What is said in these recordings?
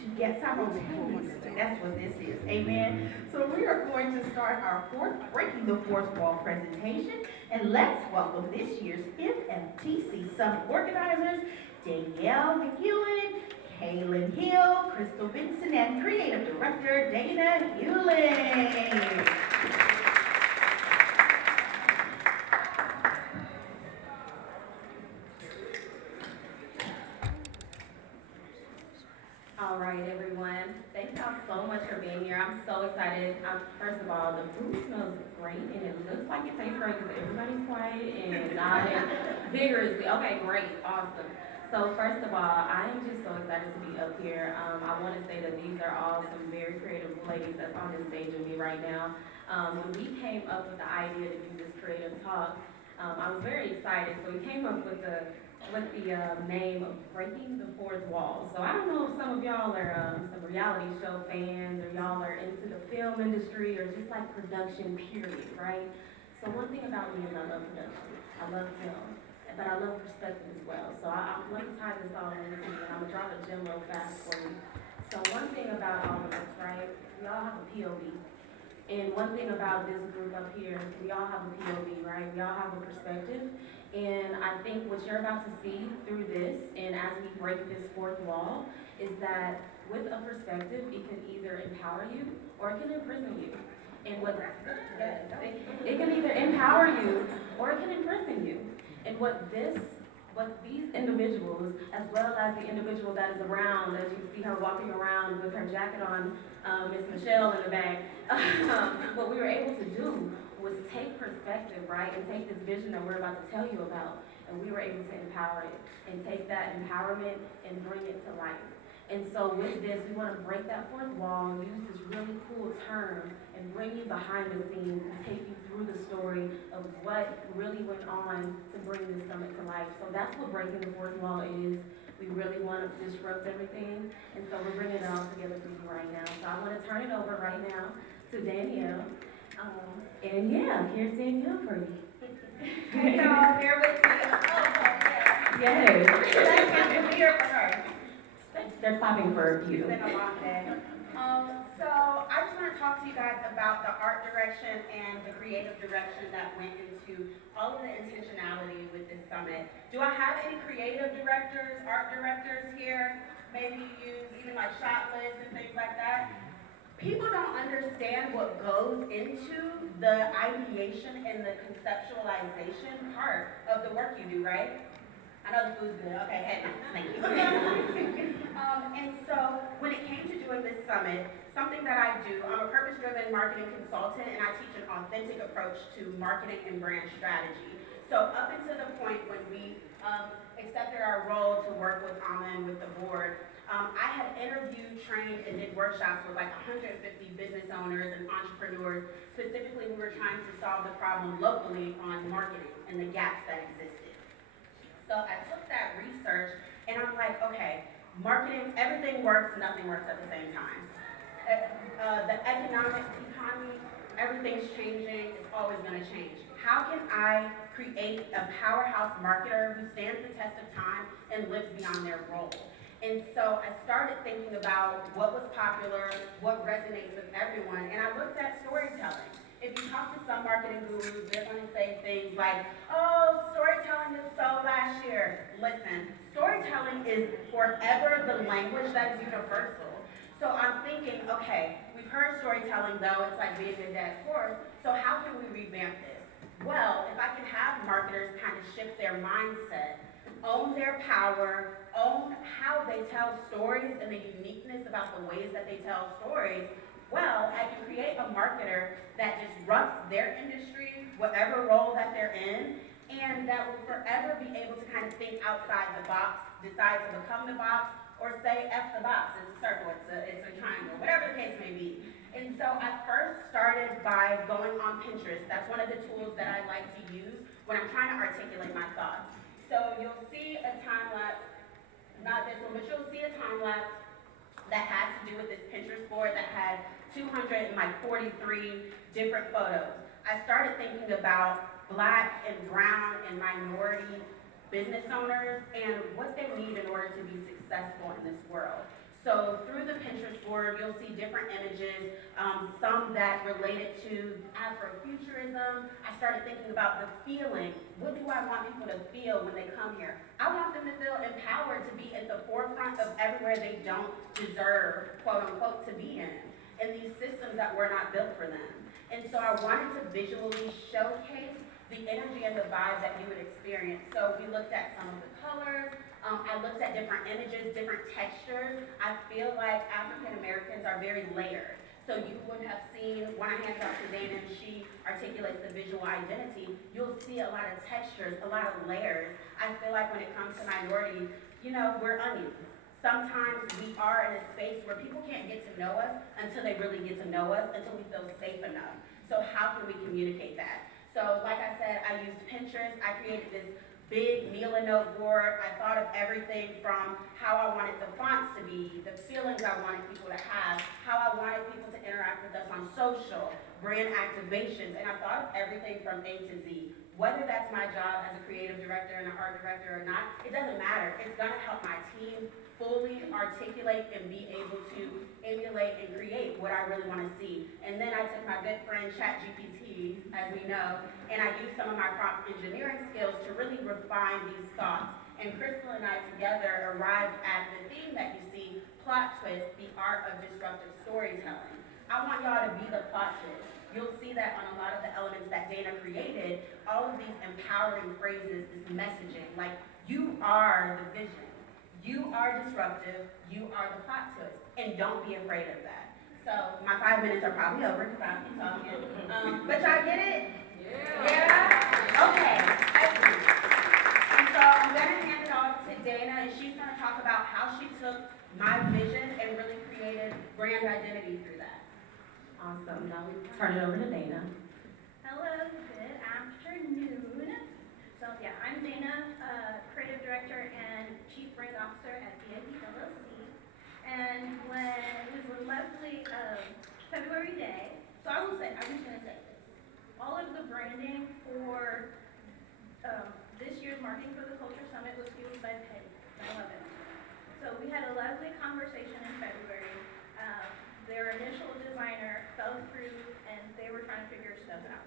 to get simultaneously. That's what this is. Amen. So we are going to start our fourth Breaking the Fourth Wall presentation. And let's welcome this year's FMTC Summit organizers, Danielle McEwen, Kaylin Hill, Krystal, Benson, and Creative Director, Dana Hewling. All right, everyone. Thank y'all so much for being here. I'm so excited. First of all, the food smells great, and it looks like it tastes great because everybody's quiet and nodding vigorously. Okay, great, awesome. So first of all, I am just so excited to be up here. I want to say that these are all some very creative ladies that's on this stage with me right now. When we came up with the idea to do this creative talk, I was very excited. So we came up with the name of Breaking the Fourth Wall. So I don't know if some of y'all are some reality show fans, or y'all are into the film industry, or just like production period, right? So one thing about me is I love production. I love film, but I love perspective as well. So I'm going to tie this all into me, and I'm going to drop a gem real fast for you. So one thing about all of us, right, we all have a POV. And one thing about this group up here, we all have a POV, right? We all have a perspective. And I think what you're about to see through this, and as we break this fourth wall, is that with a perspective, it can either empower you or it can imprison you. And it can either empower you or it can imprison you. And what these individuals, as well as the individual that is around, as you see her walking around with her jacket on, Miss Michelle in the back, what we were able to do was take perspective, right, and take this vision that we're about to tell you about, and we were able to empower it, and take that empowerment and bring it to life. And so with this, we want to break that fourth wall, use this really cool term, and bring you behind the scenes and take you through the story of what really went on to bring this summit to life. So that's what breaking the fourth wall is. We really want to disrupt everything, and so we're bringing it all together for you right now. So I want to turn it over right now to Danielle. And yeah, here's Danielle for you. Hey y'all, bear with me. Oh, yeah. Yay. That's not to be here for her. They're clapping for you. It's been a long day. So I just want to talk to you guys about the art direction and the creative direction that went into all of the intentionality with this summit. Do I have any creative directors, art directors here? Maybe you use even like shot lists and things like that. People don't understand what goes into the ideation and the conceptualization part of the work you do, right? I know the food's good. Okay, hey, thank you. And so when it came to doing this summit, something that I do, I'm a purpose-driven marketing consultant, and I teach an authentic approach to marketing and brand strategy. So up until the point when we accepted our role to work with Amma and with the board, I had interviewed, trained, and did workshops with like 150 business owners and entrepreneurs. Specifically, we were trying to solve the problem locally on marketing and the gaps that existed. So I took that research and I'm like, okay, marketing, everything works, nothing works at the same time. The economy, everything's changing, it's always gonna change. How can I create a powerhouse marketer who stands the test of time and lives beyond their role? And so I started thinking about what was popular, what resonates with everyone, and I looked at storytelling. If you talk to some marketing gurus, they're going to say things like, oh, storytelling is so last year. Listen, storytelling is forever the language that is universal. So I'm thinking, okay, we've heard storytelling though, it's like being a dead horse, so how can we revamp this? Well, if I can have marketers kind of shift their mindset, own their power, own how they tell stories and the uniqueness about the ways that they tell stories, well, I can create a marketer that disrupts their industry, whatever role that they're in, and that will forever be able to kind of think outside the box, decide to become the box, or say F the box. It's a circle, it's a triangle, whatever the case may be. And so I first started by going on Pinterest. That's one of the tools that I like to use when I'm trying to articulate my thoughts. So you'll see a time lapse, not this one, but you'll see a time lapse that has to do with this Pinterest board that had 243 different photos. I started thinking about Black and brown and minority business owners and what they need in order to be successful in this world. So through the Pinterest board, you'll see different images, some that related to Afrofuturism. I started thinking about the feeling. What do I want people to feel when they come here? I want them to feel empowered to be at the forefront of everywhere they don't deserve, quote unquote, to be in these systems that were not built for them. And so I wanted to visually showcase the energy and the vibe that you would experience. So we looked at some of the colors, I looked at different images, different textures. I feel like African Americans are very layered. So you would have seen, when I handed off to Dana and she articulates the visual identity, you'll see a lot of textures, a lot of layers. I feel like when it comes to minorities, you know, we're onions. Sometimes we are in a space where people can't get to know us until they really get to know us, until we feel safe enough. So how can we communicate that? So like I said, I used Pinterest. I created this big Neela note board. I thought of everything from how I wanted the fonts to be, the feelings I wanted people to have, how I wanted people to interact with us on social, brand activations, and I thought of everything from A to Z. Whether that's my job as a creative director and an art director or not, it doesn't matter. It's gonna help my team fully articulate and be able to emulate and create what I really wanna see. And then I took my good friend ChatGPT, as we know, and I used some of my prompt engineering skills to really refine these thoughts. And Krystal and I together arrived at the theme that you see, plot twist, the art of disruptive storytelling. I want y'all to be the plot twist. You'll see that on a lot of the elements that Dana created, all of these empowering phrases, this messaging, like you are the vision, you are disruptive, you are the plot twist, and don't be afraid of that. So my 5 minutes are probably over because I keep talking, but y'all get it? Yeah? Okay, excellent. And so I'm gonna hand it off to Dana, and she's gonna talk about how she took my vision and really created brand identity through that. Awesome. Now we turn it over to Dana. Hello, good afternoon. So yeah, I'm Dana, Creative Director and Chief Brand Officer at B.ID LLC. And when it was a lovely February day, so I'm just gonna say this. All of the branding for this year's Marketing for the Culture Summit was fueled by Petty. I love it. So we had a lovely conversation in February. Their initial designer fell through and they were trying to figure stuff out.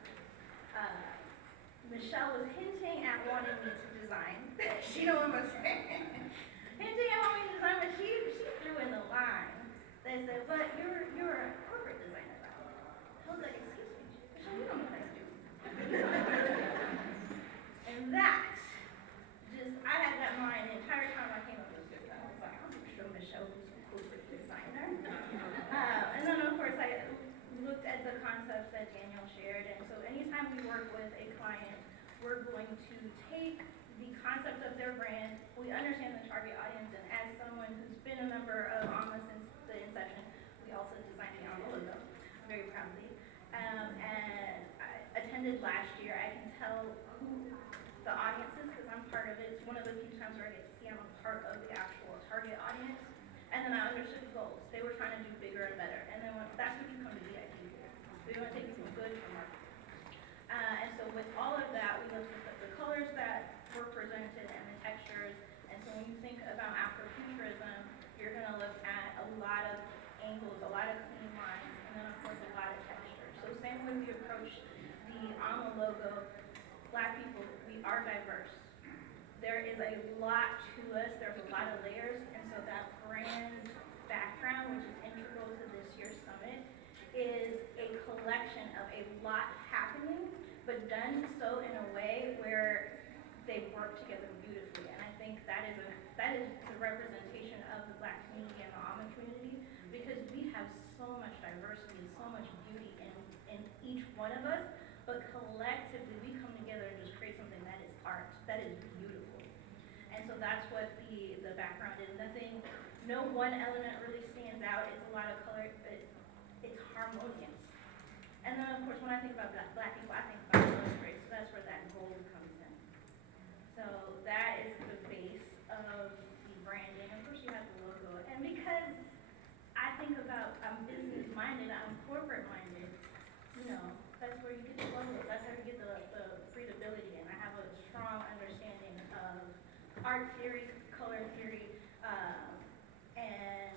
Michelle was hinting at wanting me to design. She know what I'm saying. Hinting at wanting me to design, but she threw in the line. They said, but you're a corporate designer. I was like, excuse me, Michelle, you don't know what I do. And that I had that in mind the entire time I came up with this. I was like, I'm sure Michelle was a corporate designer. And then of course I looked at the concepts that Danielle shared, and so anytime we work with a client, we're going to take the concept of their brand, we understand the target audience, and as someone who's been a member of AMA since the inception, we also designed the AMA logo, very proudly. And I attended last year. I can tell who the audience is because I'm part of it. It's one of the few times where I get to see I'm a part of the actual target audience. And then I understood the goals. They were trying to do bigger and better. And then that's when you come to B.ID. We want to take people good from marketing. And so with all of that, we looked at the colors that were presented and the textures. And so when you think about Afrofuturism, you're going to look at a lot of angles, a lot of clean lines, and then of course a lot of textures. So same way we approach the AMA logo, Black people, we are diverse. There is a lot to us, there's a lot of layers, and so that brand background, which is integral to this year's summit, is a collection of a lot happening, but done so in a way where they work together beautifully. And I think that is the representation of the Black community and the AMA community, because we have so much diversity, so much beauty in each one of us, but collectively we come together and just create something that is art, that is beautiful. And so that's what the background is. No one element really stands out. It's a lot of color, but it's harmonious. And then of course when I think about Black people, I think about illustrated, so that's where that gold comes in. So that is the base of the branding. Of course you have the logo. And because I think about, I'm business minded, I'm corporate minded, that's where you get the logo. That's how you get the readability. And I have a strong understanding of art theory, color theory, and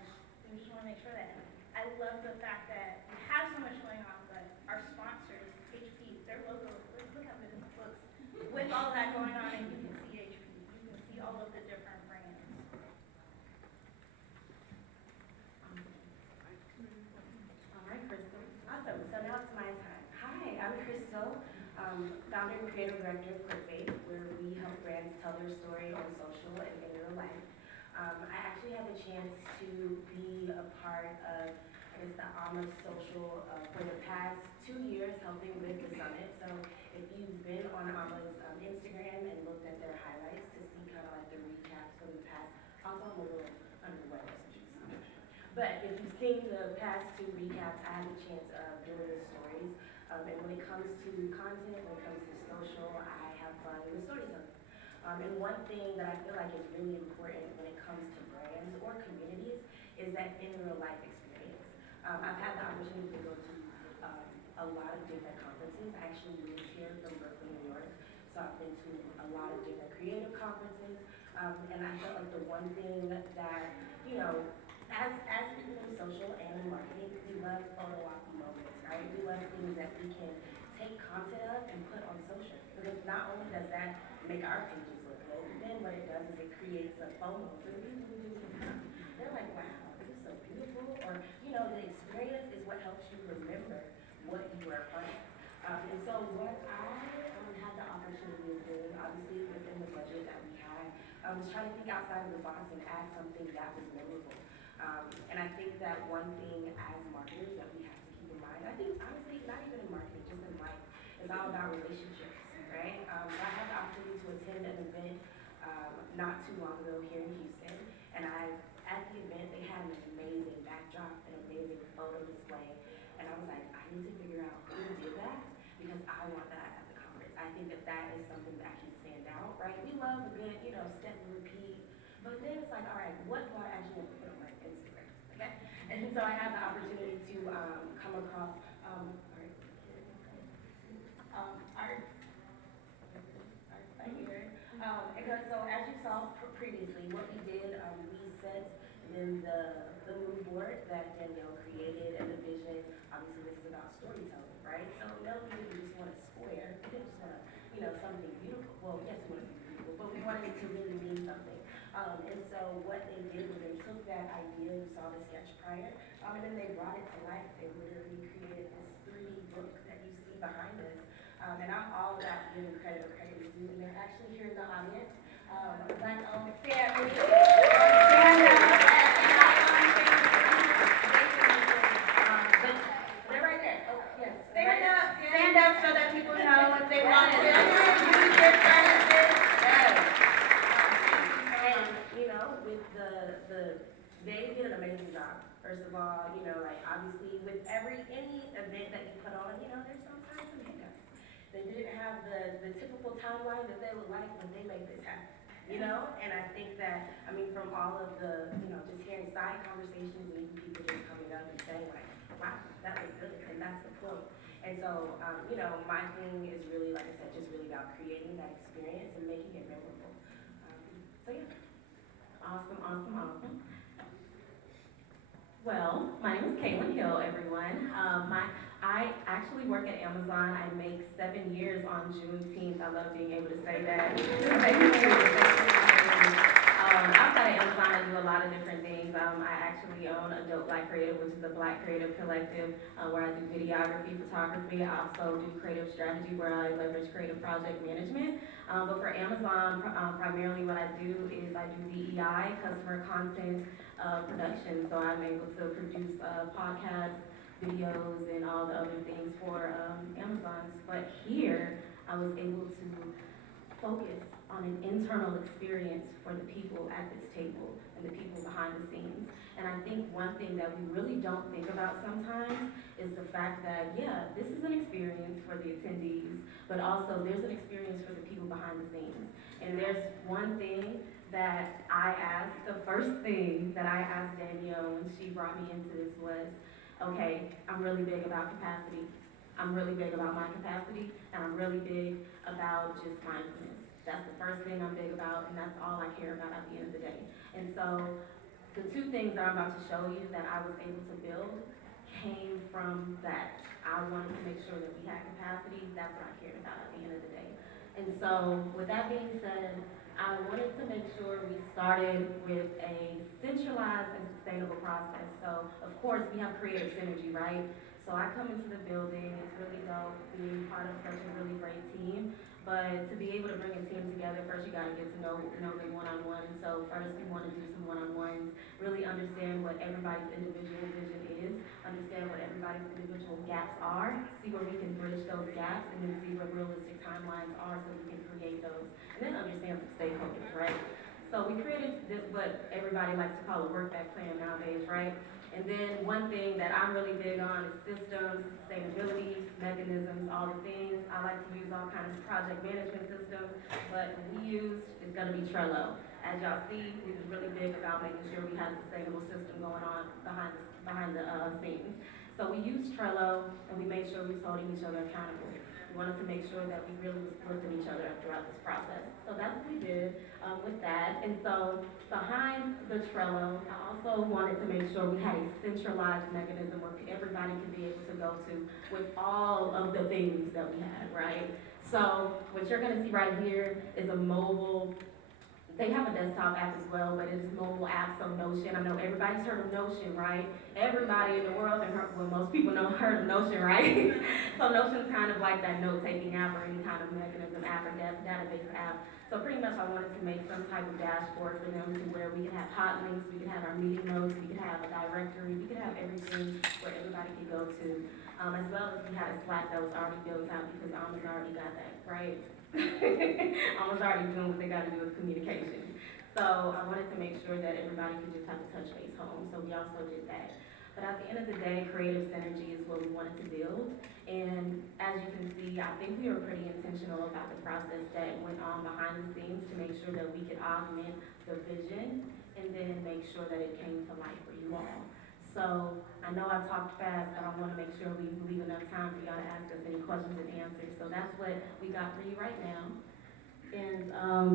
the fact that we have so much going on, but our sponsors, HP, their logo, look how good it looks. With all that going on, and you can see HP, you can see all of the different brands. All right, Krystal. Awesome. So now it's my time. Hi, I'm Krystal, founder and creative director of Clique, where we help brands tell their story on social and in real life. I actually had the chance to be a part of, the AMA social for the past 2 years, helping with the summit. So if you've been on AMA's Instagram and looked at their highlights to see kind of like the recaps from the past, also I'm a little under the weather, but if you've seen the past 2 recaps, I had the chance of doing the stories. And when it comes to content, when it comes to social, I have fun with storytelling. And one thing that I feel like is really important when it comes to brands or communities is that in real life experience. I've had the opportunity to go to a lot of different conferences. I actually moved here from Brooklyn, New York, so I've been to a lot of different creative conferences. And I felt like the one thing that, you know, as people in social and in marketing, we love photo op moments, right? We love things that we can take content of and put on social. Because not only does that make our pages look good, but then what it does is it creates a FOMO for the people who do the time. They're like, wow, this is so beautiful. Or, you know, the experience is what helps you remember what you are a part of. And so what I had the opportunity of doing, obviously within the budget that we had, was trying to think outside of the box and add something that was memorable. And I think that one thing as marketers that we have to keep in mind, I think honestly, not even in marketing, just in life, it's all about relationships, right? So I had the opportunity to attend an event not too long ago here in Houston, and at the event, they had an amazing backdrop, an amazing photo display, and I was like, I need to figure out who did that, because I want that at the conference. I think that that is something that can stand out, right? We love a good, you know, step and repeat, but then it's like, all right, what do I actually want to put on my Instagram, okay? And so I had the opportunity to come across art right here. And so as you saw previously, what we did, we set in the mood board that Danielle created and the vision. Obviously, this is about storytelling, right? So no, we didn't just want a square. We didn't just want, you know, something beautiful. Well, yes, we wanted it to be beautiful, but we wanted it to really mean something. And so what they did was they took that idea, you saw the sketch prior, and then they brought it to life. They literally created this 3D book that you see behind us. And I'm all about giving credit where credit is due, and they're actually here in the audience. Black-owned family. Stand up. But they're right there. Oh, yes. Stand right up, there. stand up so that people know if they want to. Yes. Use your services. Yes. And, you know, with they did an amazing job. First of all, you know, like obviously with any event that you put on, you know, there's sometimes some hiccups. They didn't have the typical timeline that they would like when they make this happen, you know? And I think that, I mean, from all of the, you know, just hearing side conversations and even people just coming up and saying like, wow, that was good, and that's the point. And so, you know, my thing is really, like I said, just really about creating that experience and making it memorable. So yeah. Awesome. Well, my name is Hewling, everyone. I actually work at Amazon. I make 7 years on Juneteenth. I love being able to say that. Outside of Amazon, I do a lot of different things. I actually own Adult Black Creative, which is a Black creative collective where I do videography, photography. I also do creative strategy where I leverage creative project management. But for Amazon, primarily what I do is I do DEI, customer content production. So I'm able to produce podcasts, videos, and all the other things for Amazon. But here, I was able to focus on an internal experience for the people at this table and the people behind the scenes. And I think one thing that we really don't think about sometimes is the fact that, yeah, this is an experience for the attendees, but also there's an experience for the people behind the scenes. And there's one thing that the first thing that I asked Danielle when she brought me into this was, okay, I'm really big about capacity. I'm really big about my capacity, and I'm really big about just mindfulness. That's the first thing I'm big about, and that's all I care about at the end of the day. And so the 2 things that I'm about to show you that I was able to build came from that. I wanted to make sure that we had capacity. That's what I cared about at the end of the day. And so, with that being said, I wanted to make sure we started with a centralized and sustainable process. So, of course, we have creative synergy, right? So I come into the building, it's really dope being part of such a really great team. But to be able to bring a team together, first you gotta get to know them one-on-one. So first we wanna do some one-on-ones, really understand what everybody's individual vision is, understand what everybody's individual gaps are, see where we can bridge those gaps, and then see what realistic timelines are so we can create those. And then understand the stakeholders, right? So we created this, what everybody likes to call a work back plan nowadays, right? And then one thing that I'm really big on is systems, sustainability, mechanisms, all the things. I like to use all kinds of project management systems, but we used is gonna be Trello. As y'all see, we was really big about making sure we had a sustainable system going on behind the scenes. So we used Trello and we made sure we was holding each other accountable. We wanted to make sure that we really was lifting each other up throughout this process. So that's what we did with that. And so behind the Trello, I also wanted to make sure we had a centralized mechanism where everybody could be able to go to with all of the things that we had, right? So what you're gonna see right here is a mobile. They have a desktop app as well, but it is mobile app, so Notion. I know everybody's heard of Notion, right? Everybody in the world, well, most people heard of Notion, right? So Notion's kind of like that note-taking app or any kind of mechanism app or database app. So pretty much I wanted to make some type of dashboard for them to where we could have hot links, we could have our meeting notes, we could have a directory, we could have everything where everybody could go to. As well as we had a Slack that was already built out because Alma's already got that, right? Alma's already doing what they gotta do with communication. So I wanted to make sure that everybody could just have a touch base home, so we also did that. But at the end of the day, creative synergy is what we wanted to build. And as you can see, I think we were pretty intentional about the process that went on behind the scenes to make sure that we could augment the vision and then make sure that it came to life for you all. So I know I talked fast, but I want to make sure we leave enough time for y'all to ask us any questions and answers. So that's what we got for you right now. And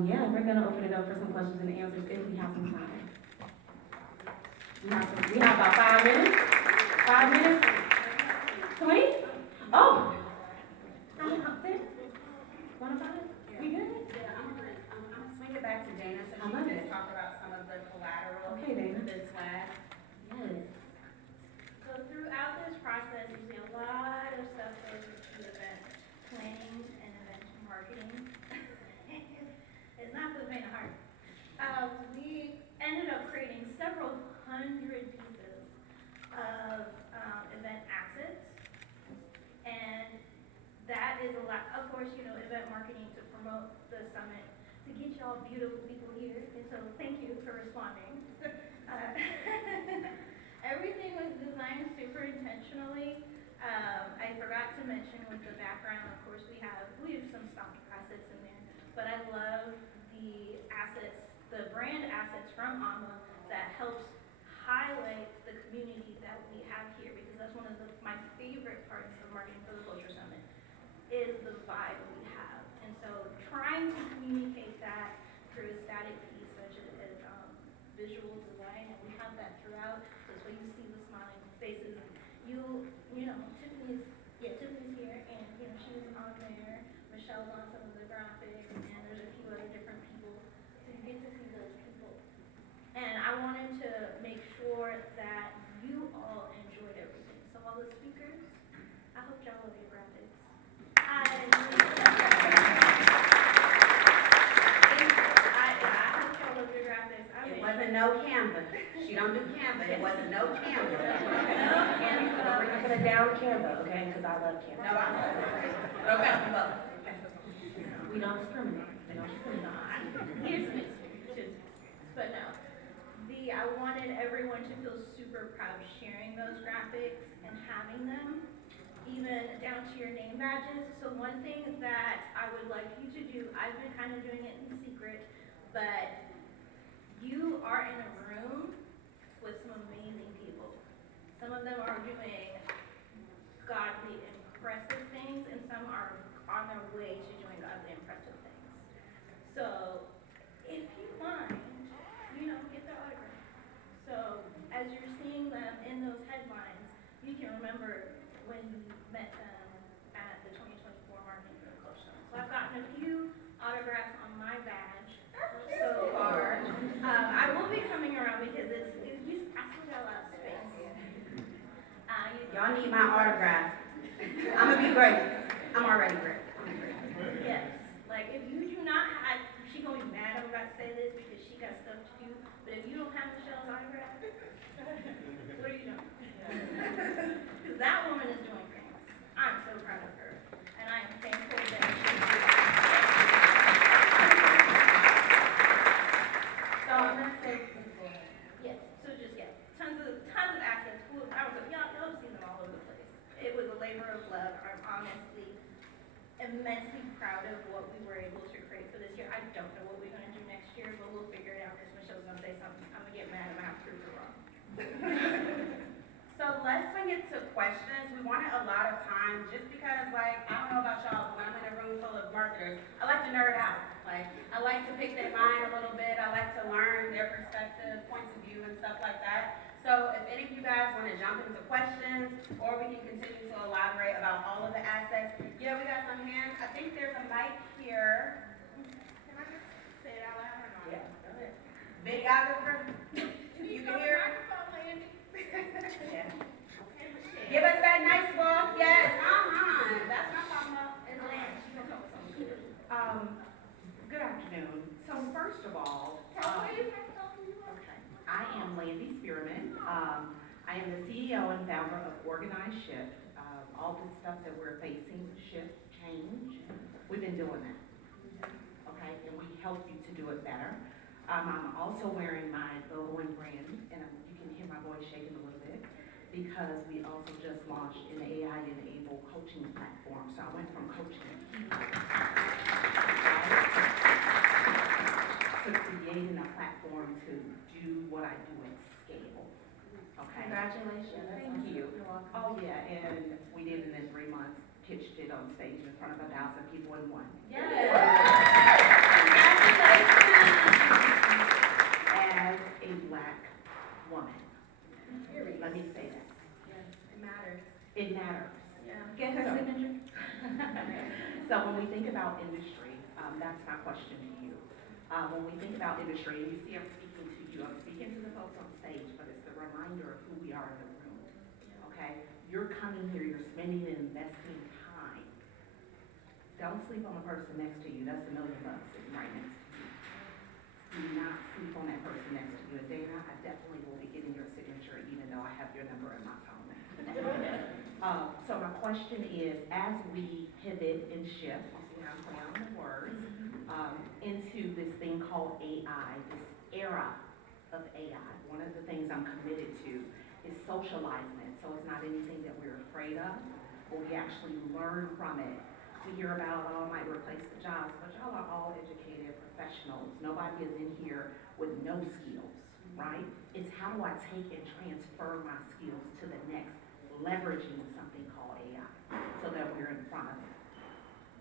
yeah, we're gonna open it up for some questions and answers if we have some time. We have about 5 minutes. 5 minutes? 20? Oh. Want to it? We good? Yeah, I'm gonna swing it back to Dana so I she love can it. talk about some of the collateral. Okay, Dana. The swag. Yes. So throughout this process, you see a lot of stuff goes into event planning and event marketing. It's not for the faint of heart. We ended up creating several hundred pieces of event assets, and that is a lot. Of course, you know, event marketing to promote the summit, to get y'all beautiful people here, and so thank you for responding. Everything was designed super intentionally. I forgot to mention with the background, of course, we have some stock assets in there, but I love the assets, the brand assets from AMA that helps highlight the community that we have here, because that's one of my favorite parts of Marketing for the Culture Summit is the vibe we have. And so trying to communicate that through a static piece such as visual design, and we have that throughout. So it's where you see the smiling faces. You know, Tiffany's here, and you know, she was on there. Michelle's on some of the graphics, and there's a few other different people. So you get to see those people. And I wanted to make sure that you all enjoyed everything. So all the speakers, I hope y'all love your graphics. I hope y'all love your graphics. It wasn't no Canva. She don't do Canva. It wasn't no Canva. I'm gonna down Canva, okay? Because I love Canva. No, I'm not. Okay, look. We don't discriminate. We don't discriminate. Here's mixed, but no. I wanted everyone to feel super proud sharing those graphics and having them, even down to your name badges. So one thing that I would like you to do, I've been kind of doing it in secret, but you are in a room with some amazing people. Some of them are doing godly impressive things, and some are on their way to doing godly impressive things. So if you mind, you know, get their autograph. So as you're seeing them in those headlines, you can remember when you met them at the 2024 marketing for the Coach Show. So I've gotten a few autographs on my badge so far. I will be coming around because I still got a lot of space. Y'all need my autograph. I'm gonna be great. I'm already great. Yes, like if you do not have, she gonna be mad I'm about to say this because she got stuff to do, but if you don't have Michelle's autograph, what are you doing? Because that woman is doing things. I'm so proud of her, and I am thankful that she So I'm gonna say, yes, so just tons of assets. Y'all have seen them all over the place. It was a labor of love. I'm honestly immensely proud of what we were able to create for this year. I don't know what we're gonna do next year, but we'll figure it out because Michelle's gonna say something. I'm gonna get mad. I'm gonna have to prove her wrong. so let's swing it to questions. We wanted a lot of time just because, like, I don't know about y'all, but when I'm in a room full of marketers, I like to nerd out. Like, I like to pick their mind a little bit. I like to learn their perspective, points of view, and stuff like that. So if any of you guys want to jump into questions, or we can continue to elaborate about all of the assets. Yeah, we got some hands. I think there's a mic here. Can I just say it out loud or not? Yeah, go ahead. Videographer, you can hear? Microphone, Landy. Yeah. Okay, Michelle. Give us that nice walk. Yes, that's what I'm talking about. And Lance, you gonna come with something good. Good afternoon. So first of all, Tell me if I can talk to you. okay, I am Landy Spearman. I am the CEO and founder of Organized Shift. All the stuff that we're facing, shift, change, we've been doing that. Okay, and we help you to do it better. I'm also wearing my logo and brand, and you can hear my voice shaking a little bit because we also just launched an AI-enabled coaching platform. So I went from coaching to creating a platform to do what I do at scale. Okay. Congratulations. Thank you. Oh yeah, and we did it in 3 months. Pitched it on stage in front of 1,000 people in one. Yes. As a Black woman, let me say that. It matters. It matters. Yeah. Get her signature. So when we think about industry, that's my question to you. When we think about industry, and you see I'm speaking to you, I'm speaking to the folks on stage, but it's the reminder of who we are in the room. Okay? You're coming here, you're spending and investing time. Don't sleep on the person next to you. That's $1 million sitting right next to you. Do not sleep on that person next to you. And Dana, I definitely will be getting your signature even though I have your number in my phone. So my question is, as we pivot and shift, you see how I'm playing on the words, into this thing called AI, this era of AI, one of the things I'm committed to is socializing it. So it's not anything that we're afraid of, but we actually learn from it. We hear about, oh, it might replace the jobs, but y'all are all educated professionals. Nobody is in here with no skills, right? It's how do I take and transfer my skills to the next, leveraging something called AI, so that we're in front of it.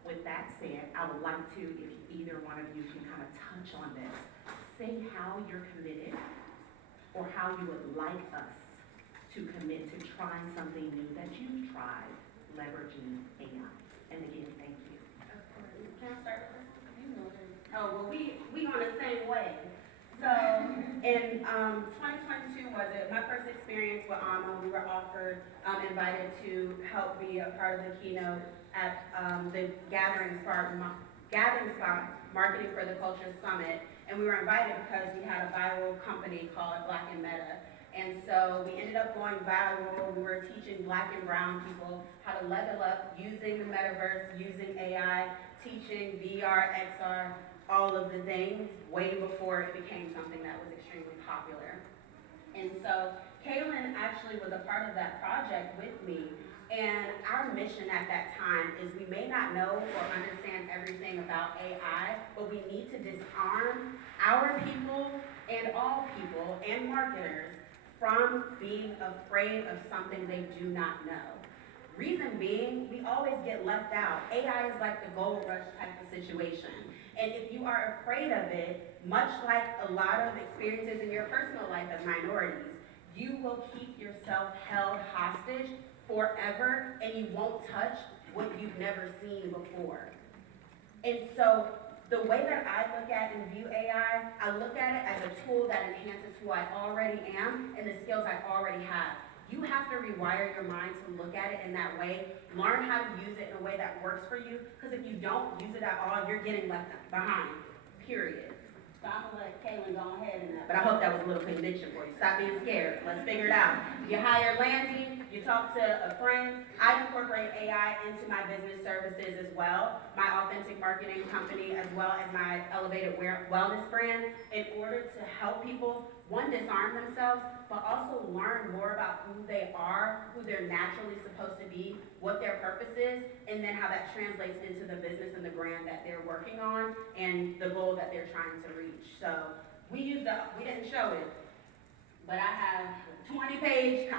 With that said, I would like to, if either one of you can kind of touch on this, say how you're committed or how you would like us to commit to trying something new that you've tried leveraging AI. And again, thank you. Can I start with this? Oh, well, we on the same way. So, in 2022 was my first experience with AMA. We were invited to help be a part of the keynote at the Gathering Spot Marketing for the Culture Summit. And we were invited because we had a viral company called Black and Meta. And so we ended up going viral. We were teaching Black and brown people how to level up using the metaverse, using AI, teaching VR, XR, all of the things way before it became something that was extremely popular. And so Kaylin actually was a part of that project with me. And our mission at that time is we may not know or understand everything about AI, but we need to disarm our people and all people and marketers from being afraid of something they do not know. Reason being, we always get left out. AI is like the gold rush type of situation. And if you are afraid of it, much like a lot of experiences in your personal life as minorities, you will keep yourself held hostage forever, and you won't touch what you've never seen before. And so the way that I look at and view AI, I look at it as a tool that enhances who I already am and the skills I already have. You have to rewire your mind to look at it in that way, learn how to use it in a way that works for you, because if you don't use it at all, you're getting left behind, period. So I'm gonna let Kaylin go ahead and but I hope that was a little conviction for you. Stop being scared, let's figure it out. You hire Landy, you talk to a friend. I incorporate AI into my business services as well, my authentic marketing company, as well as my elevated wellness brand, in order to help people, one, disarm themselves, but also learn more about who they are, who they're naturally supposed to be, what their purpose is, and then how that translates into the business and the brand that they're working on and the goal that they're trying to reach. So we didn't show it, but I have 20-page,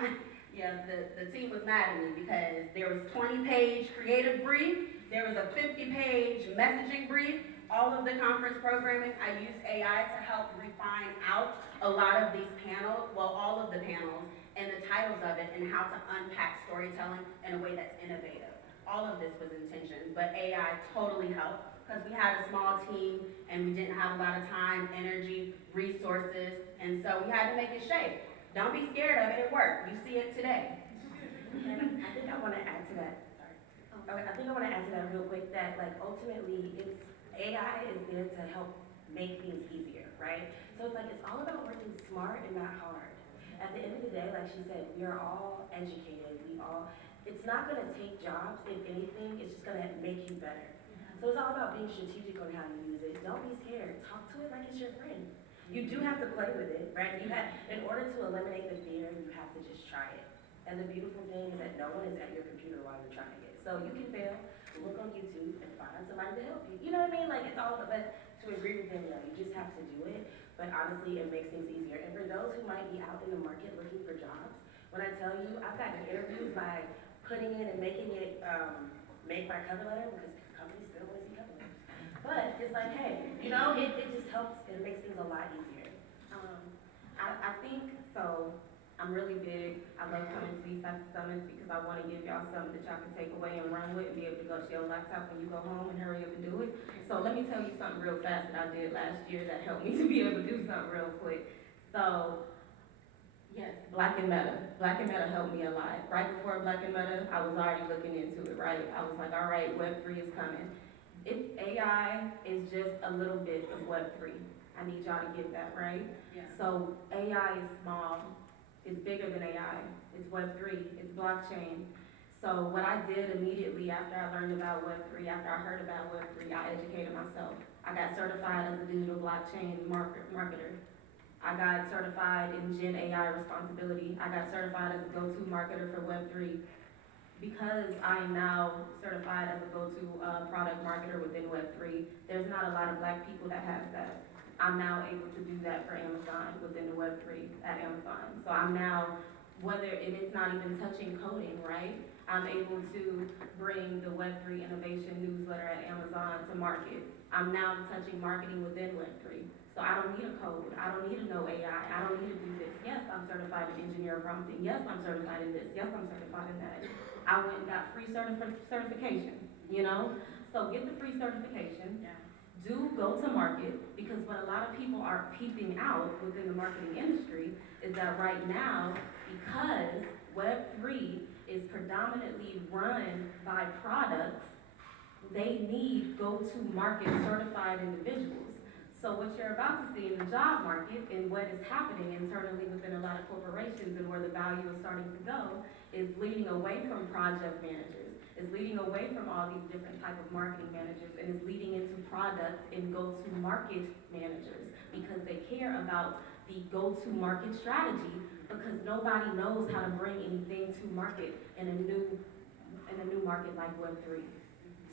yeah, the team was mad at me because there was 20-page creative brief, there was a 50-page messaging brief, all of the conference programming, I used AI to help refine out a lot of these panels, well, all of the panels, and the titles of it, and how to unpack storytelling in a way that's innovative. All of this was intention, but AI totally helped, because we had a small team, and we didn't have a lot of time, energy, resources, and so we had to make it shake. Don't be scared of it, it worked. You see it today. And I think I want to add to that, I think I want to add to that real quick, that like ultimately AI is there to help make things easier, right? So it's like, it's all about working smart and not hard. At the end of the day, like she said, we are all educated, it's not gonna take jobs, if anything, it's just gonna make you better. So it's all about being strategic on how you use it. Don't be scared, talk to it like it's your friend. You do have to play with it, right? In order to eliminate the fear, you have to just try it. And the beautiful thing is that no one is at your computer while you're trying it. So you can fail, look on YouTube and find somebody to help you. You know what I mean? Like, it's all about, but to agree with Danielle, you just have to do it. But honestly, it makes things easier. And for those who might be out in the market looking for jobs, when I tell you, I've gotten interviews by putting in and making it make my cover letter, because companies still want to see cover letters. But it's like, hey, you know, it just helps, it makes things a lot easier. I think, so, I'm really big, I love coming to these types of summits because I want to give y'all something that y'all can take away and run with and be able to go to your laptop when you go home and hurry up and do it. So let me tell you something real fast that I did last year that helped me to be able to do something real quick. So, yes, Black and Meta. Black and Meta helped me a lot. Right before Black and Meta, I was already looking into it, right? I was like, all right, Web3 is coming. AI is just a little bit of Web3. I need y'all to get that, right? Yeah. So AI is small, it's bigger than AI, it's Web3, it's blockchain. So what I did immediately after I learned about Web3, after I heard about Web3, I educated myself. I got certified as a digital blockchain marketer. I got certified in Gen AI responsibility. I got certified as a go-to marketer for Web3. Because I am now certified as a go-to product marketer within Web3, there's not a lot of Black people that have that. I'm now able to do that for Amazon within the Web3 at Amazon. So I'm now, whether it is not even touching coding, right? I'm able to bring the Web3 innovation newsletter at Amazon to market. I'm now touching marketing within Web3. So I don't need a code, I don't need to know AI, I don't need to do this. Yes, I'm certified in engineer prompting. Yes, I'm certified in this. Yes, I'm certified in that. I went and got free certification, you know? So get the free certification. Yeah. Do go to market, because what a lot of people are peeping out within the marketing industry is that right now, because Web3 is predominantly run by products, they need go-to-market certified individuals. So what you're about to see in the job market and what is happening internally within a lot of corporations and where the value is starting to go is leading away from project managers, is leading away from all these different type of marketing managers, and is leading into product and go-to-market managers, because they care about the go-to-market strategy, because nobody knows how to bring anything to market in a new market like Web3.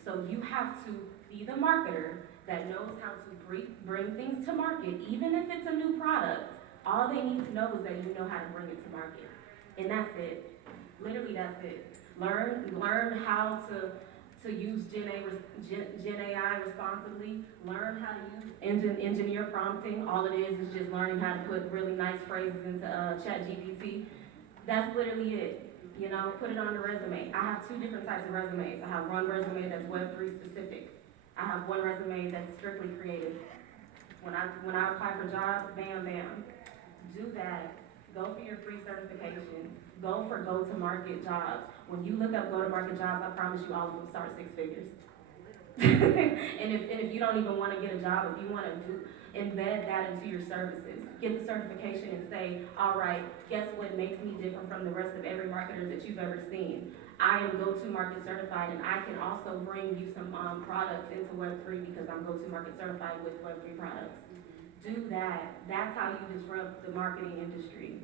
So you have to be the marketer that knows how to bring things to market, even if it's a new product. All they need to know is that you know how to bring it to market. And that's it. Literally, that's it. Learn how to to use Gen AI responsibly, learn how to use engineer prompting. All it is just learning how to put really nice phrases into ChatGPT. That's literally it. You know, put it on the resume. I have two different types of resumes. I have one resume that's Web3 specific. I have one resume that's strictly creative. When I apply for jobs, bam, bam. Do that. Go for your free certification. Go for go-to-market jobs. When you look up go-to-market jobs, I promise you all of them start 6 figures. and if you don't even want to get a job, if you want to embed that into your services, get the certification and say, all right, guess what makes me different from the rest of every marketer that you've ever seen? I am go-to-market certified, and I can also bring you some products into Web3 because I'm go-to-market certified with Web3 products. Do that. That's how you disrupt the marketing industry.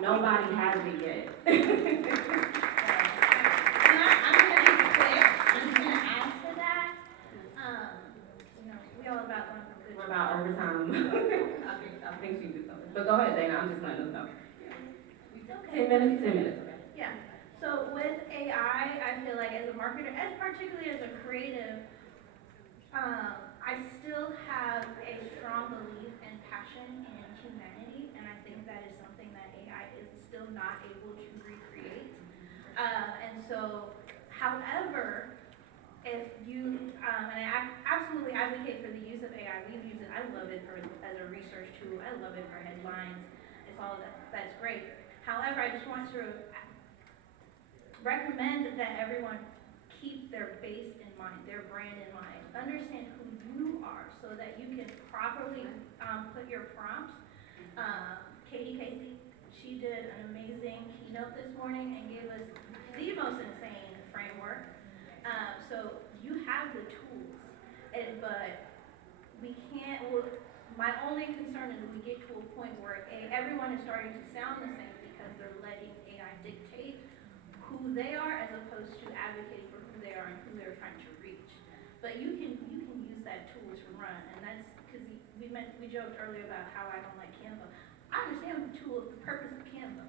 Nobody has it yet. I'm gonna be quick. I'm gonna ask for that. We all about going from good. We're about overtime. I think she did something. But go ahead, Dana. I'm just letting us know. Okay. 10 minutes, 10 minutes. Yeah. So with AI, I feel like as a marketer, as particularly as a creative, I still have a strong belief and passion in humanity, and I think that is something that AI is still not able to recreate. And so, however, if you, and I absolutely advocate for the use of AI, we use it, I love it as a research tool, I love it for headlines, it's all that's great. However, I just want to recommend that everyone keep their base in mind, their brand in mind. Understand who you are so that you can properly put your prompts. Katie Casey, she did an amazing keynote this morning and gave us the most insane framework. So you have the tools, but we can't, my only concern is we get to a point where everyone is starting to sound the same because they're letting AI dictate who they are as opposed to advocating for who they are and who they're trying to reach. But you can use that tool to run, and that's because we joked earlier about how I don't like Canva. I understand the purpose of Canva.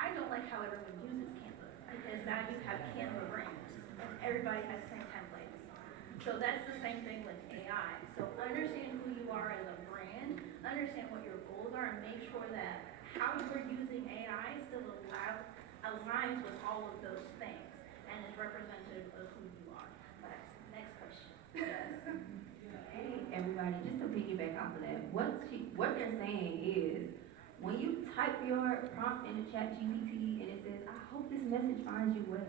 I don't like how everyone uses Canva because now you have Canva brands and everybody has the same templates. So that's the same thing with AI. So understand who you are as a brand, understand what your goals are, and make sure that how you're using AI still aligns with all of those things and is representative of who you are. Next question. Hey, everybody, just to piggyback off of that, what they're saying is, when you type your prompt in the ChatGPT and it says, I hope this message finds you well,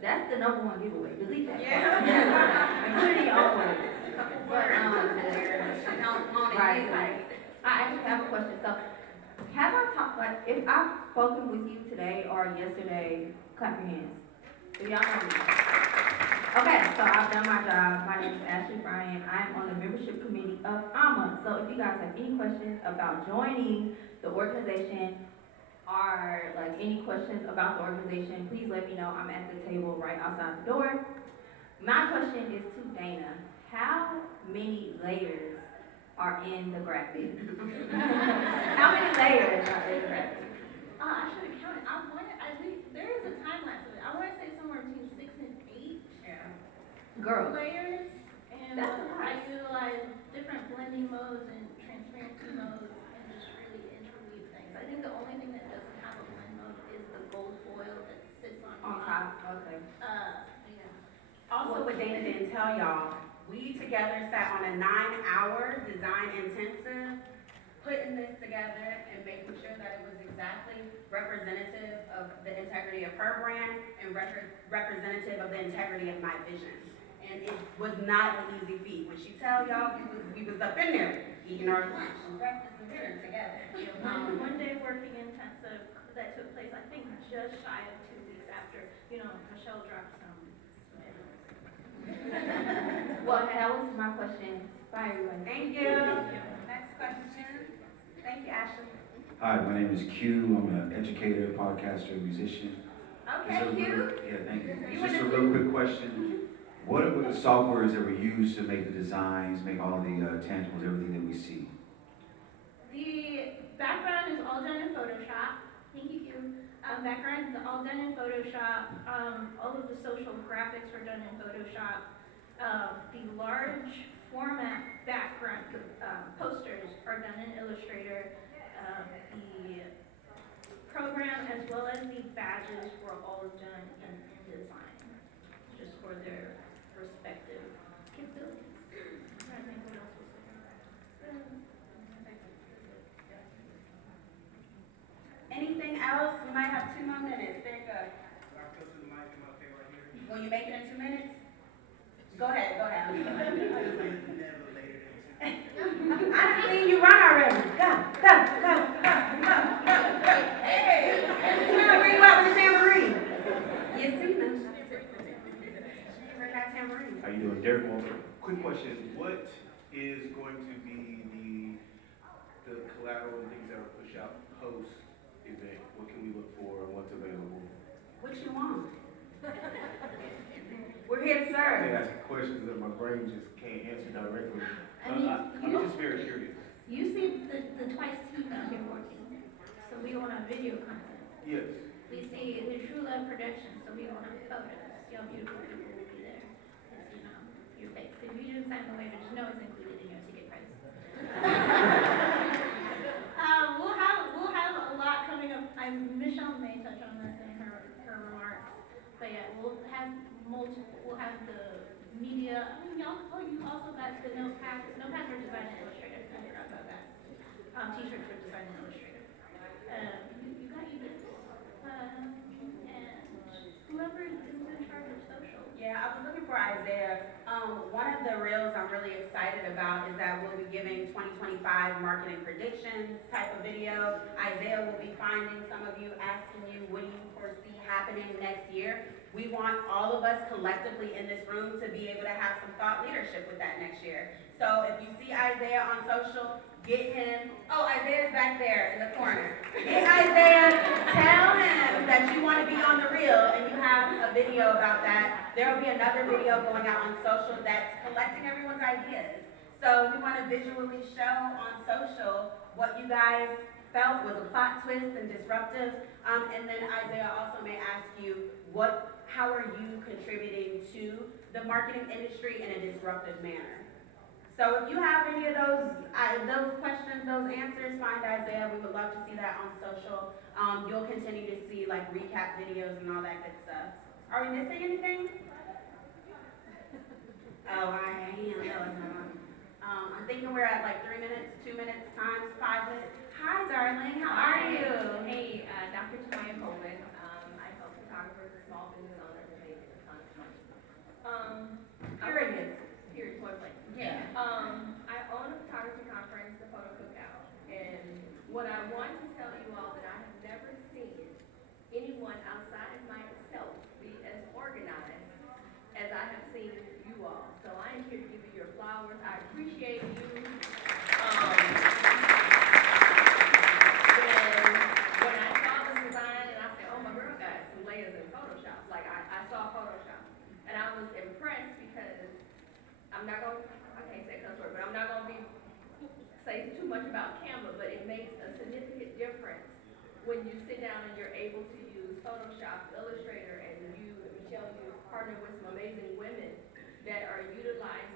that's the #1 giveaway. Delete that. And put it in your own way. But, right. I actually have a question. So, have I talked, like, if I've spoken with you today or yesterday, clap your hands. Do y'all know me? Okay, so I've done my job. My name is Ashley Bryan. I'm on the membership committee of AMA. So if you guys have any questions about joining the organization or like any questions about the organization, please let me know. I'm at the table right outside the door. My question is to Dana. How many layers are in the graphic? How many layers are in the graphic? I should have counted. There is a time lapse of it. I want to say somewhere between 6 and 8 Girl. layers. And That's a lot. I utilize different blending modes and transparency modes and just really interweave things. I think the only thing that doesn't have a blend mode is the gold foil that sits on top. Okay. Yeah. Also, what Dana didn't tell y'all, we together sat on a 9-hour design intensive, putting this together and making sure that it was exactly representative of the integrity of her brand and representative of the integrity of my vision. And it was not an easy feat. When she tell y'all, we was up in there eating our lunch and breakfast and dinner together. One day working intensive that took place, I think, just shy of 2 weeks after, Michelle dropped some. Well, that was my question. Bye, everyone. Thank you. Next question. Thank you, Ashley. Hi, my name is Q. I'm an educator, podcaster, musician. Okay, Q. Yeah, thank you. Just a real quick question. What are the softwares that were used to make the designs, make all the tangibles, everything that we see? The background is all done in Photoshop. Thank you, Q. background, it's all done in Photoshop. All of the social graphics were done in Photoshop. The large format background posters are done in Illustrator. The program as well as the badges were all done in InDesign, just for their respective capabilities. I'm trying to think what else was there. Anything else? We might have 2 more minutes. There you go. Will you make it in 2 minutes? Go ahead, go ahead. I done seen you run already. Go, go, go, go, go, go, go. Hey, we're gonna bring you out with the tambourine. You see me? Bring that tambourine. How you doing, Derek Walter? Quick question, what is going to be the collateral and things that are pushed out post-event? What can we look for and what's available? What you want? We're here to I serve. can ask questions that my brain just can't answer directly. I mean, I'm just very curious. You see the twice team out here working, so we want our video content. Yes. We see the True Love production, so we want our photos. Y'all beautiful people will be there. It's, you know, your face. If you didn't sign the waiver, just know it's included in your ticket price. We'll have a lot coming up. Michelle may touch on this in her remarks, but yeah, we'll have multiple. We'll have the media. I mean, you also got the notepads. Notepads are designed in Illustrator. I forgot about that. T-shirts are designed in Illustrator. You got this. And whoever is in charge of social. Yeah, I was looking for Isaiah. One of the reels I'm really excited about is that we'll be giving 2025 marketing predictions type of video. Isaiah will be finding some of you, asking you, what do you foresee happening next year? We want all of us collectively in this room to be able to have some thought leadership with that next year. So if you see Isaiah on social, get him. Oh, Isaiah's back there in the corner. Get Isaiah, tell him that you want to be on the reel and you have a video about that. There will be another video going out on social that's collecting everyone's ideas. So we want to visually show on social what you guys felt was a plot twist and disruptive. And then Isaiah also may ask you, how are you contributing to the marketing industry in a disruptive manner? So if you have any of those questions, those answers, find Isaiah. We would love to see that on social. You'll continue to see like recap videos and all that good stuff. Are we missing anything? Oh, I am. I'm thinking we're at like 3 minutes, 2 minutes times 5 minutes. Hi, darling. How are you? Hey, Dr. Toya Coleman. I help photographers and small business owners and make a ton of money. Period, point blank. Yeah. I own a photography conference, the Photo Cookout, and what I want to tell you all that I have never seen anyone outside myself be as organized as I have seen you all. So I am here to give you your flowers. I appreciate you. When I saw the design and I said, oh, my girl got some layers in Photoshop. Like I saw Photoshop, and I was impressed because I can't say cuss word, but I'm not gonna say too much about Canva, but it makes a significant difference when you sit down and you're able to use Photoshop, Illustrator, and Michelle, you partner with some amazing women that are utilizing,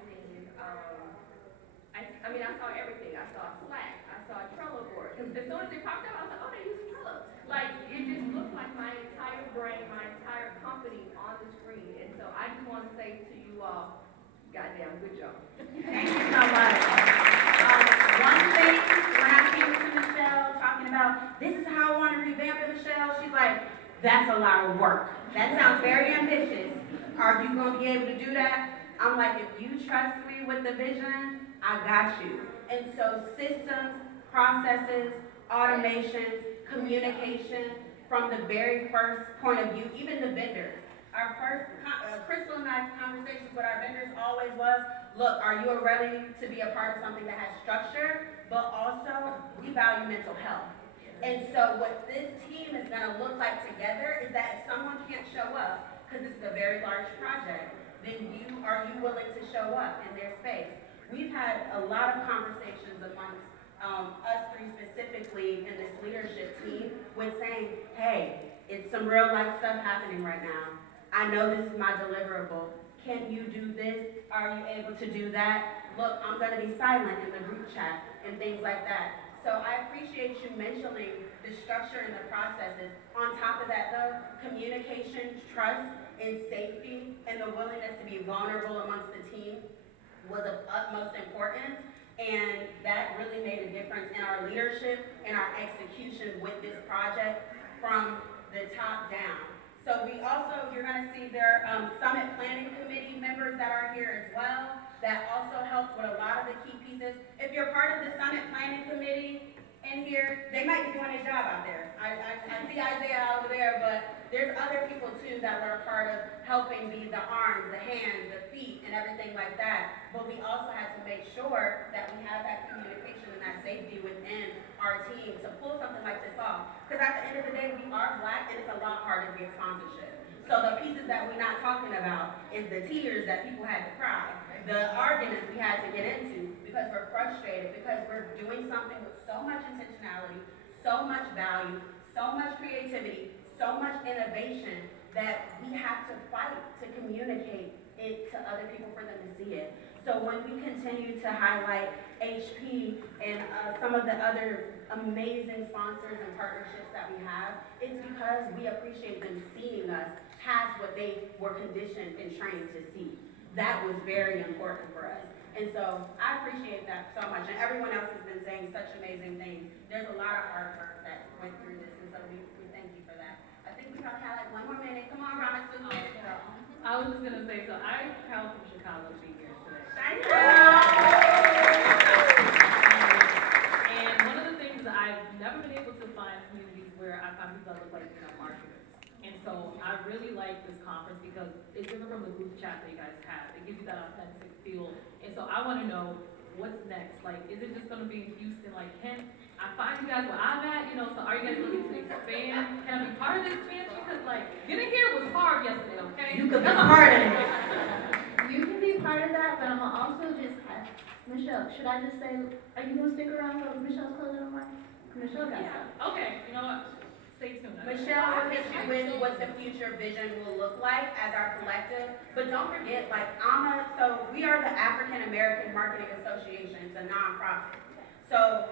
I saw everything. I saw Slack, I saw Trello board. Because as soon as it popped up, I was like, oh, they're using Trello. Like, it just looked like my entire brain, my entire company on the screen. And so I just want to say to you all, goddamn, good job. Thank you so much. One thing, when I came to Michelle talking about, this is how I want to revamp it, Michelle, she's like, that's a lot of work. That sounds very ambitious. Are you going to be able to do that? I'm like, if you trust me with the vision, I got you. And so systems, processes, automations, communication, from the very first point of view, even the vendors. Our first, Krystal and I's conversations with our vendors always was, look, are you ready to be a part of something that has structure, but also we value mental health. And so what this team is gonna look like together is that if someone can't show up, because this is a very large project, then are you willing to show up in their space? We've had a lot of conversations amongst us three specifically in this leadership team with saying, hey, It's some real life stuff happening right now. I know this is my deliverable. Can you do this? Are you able to do that? Look, I'm gonna be silent in the group chat and things like that. So I appreciate you mentioning the structure and the processes. On top of that though, communication, trust, and safety, and the willingness to be vulnerable amongst the team was of utmost importance. And that really made a difference in our leadership and our execution with this project from the top down. So we also, you're gonna see there are Summit Planning Committee members that are here as well, that also helped with a lot of the key pieces. If you're part of the Summit Planning Committee in here, they might be doing their job out there. I see Isaiah over there, but there's other people too that were a part of helping be the arms, the hands, the feet, and everything like that. But we also had to make sure that we have that communication and that safety within our team to pull something like this off. Because at the end of the day, we are Black, and it's a lot harder to get sponsorship. So the pieces that we're not talking about is the tears that people had to cry, the arguments we had to get into because we're frustrated, because we're doing something with so much intentionality, so much value, so much creativity, so much innovation that we have to fight to communicate it to other people for them to see it. So when we continue to highlight HP and some of the other amazing sponsors and partnerships that we have, it's because we appreciate them seeing us past what they were conditioned and trained to see. That was very important for us. And so I appreciate that so much. And everyone else has been saying such amazing things. There's a lot of hard work that went through this, and so we thank you for that. I think we probably have like 1 more minute. Come on, Rhonda, let's go. I was just gonna say, so I traveled from Chicago to be here today. Thank you. And one of the things that I've never been able to find communities where I find people that look like, marketers. And so I really like this conference because it's different from the group chat that you guys have. It gives you that authentic feel. And so I wanna know what's next. Like, is it just gonna be in Houston? Like, I find you guys where I'm at, so are you guys looking to expand? Can I be part of the expansion? Because like, getting here was hard yesterday, okay? You could be part of it. You can be part of that, but I'm gonna also just ask, Michelle, should I just say, are you gonna stick around for Michelle's closing remarks? Michelle got something. Okay, you know what? Stay tuned. Michelle will hit you with what the future vision will look like as our collective. But don't forget, so we are the African American Marketing Association. It's a nonprofit. So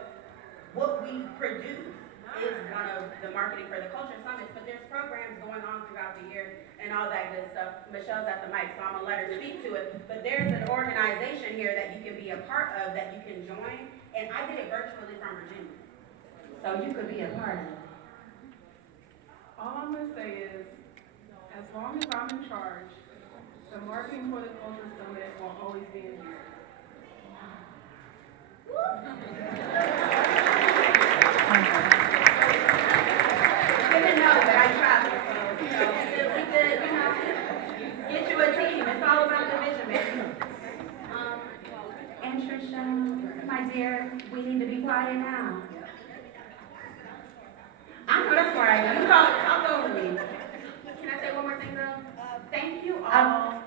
what we produce is one of the Marketing for the Culture Summits, but there's programs going on throughout the year and all that good stuff. Michelle's at the mic, so I'm gonna let her speak to it. But there's an organization here that you can be a part of, that you can join. And I did it virtually from Virginia. So you could be a part of it. All I'm gonna say is, as long as I'm in charge, the Marketing for the Culture Summit will always be in Houston. Didn't know that I traveled, so, we could, get you a team. It's all about the vision, baby. And Trisha, my dear, we need to be quiet now. I know that's right. You talk over me. Can I say one more thing though? Thank you all.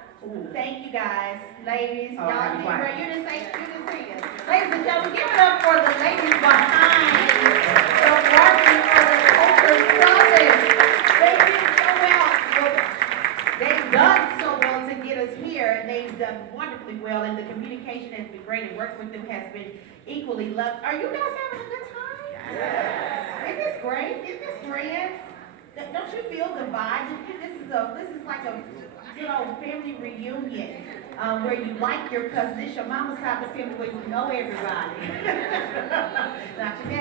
Thank you guys, ladies, Oh, y'all be be quiet. ready. You just say it. Ladies and gentlemen, give it up for the ladies behind the Marketing for the Culture Summit. They did so well. They've done so well to get us here, and they've done wonderfully well, and the communication has been great, and working with them has been equally loved. Are you guys having a good time? Yes. Isn't this great? Isn't this grand? Don't you feel the vibe? This is like a good old family reunion, where you like your cousin. This your mama's side of the family where you know everybody. Not your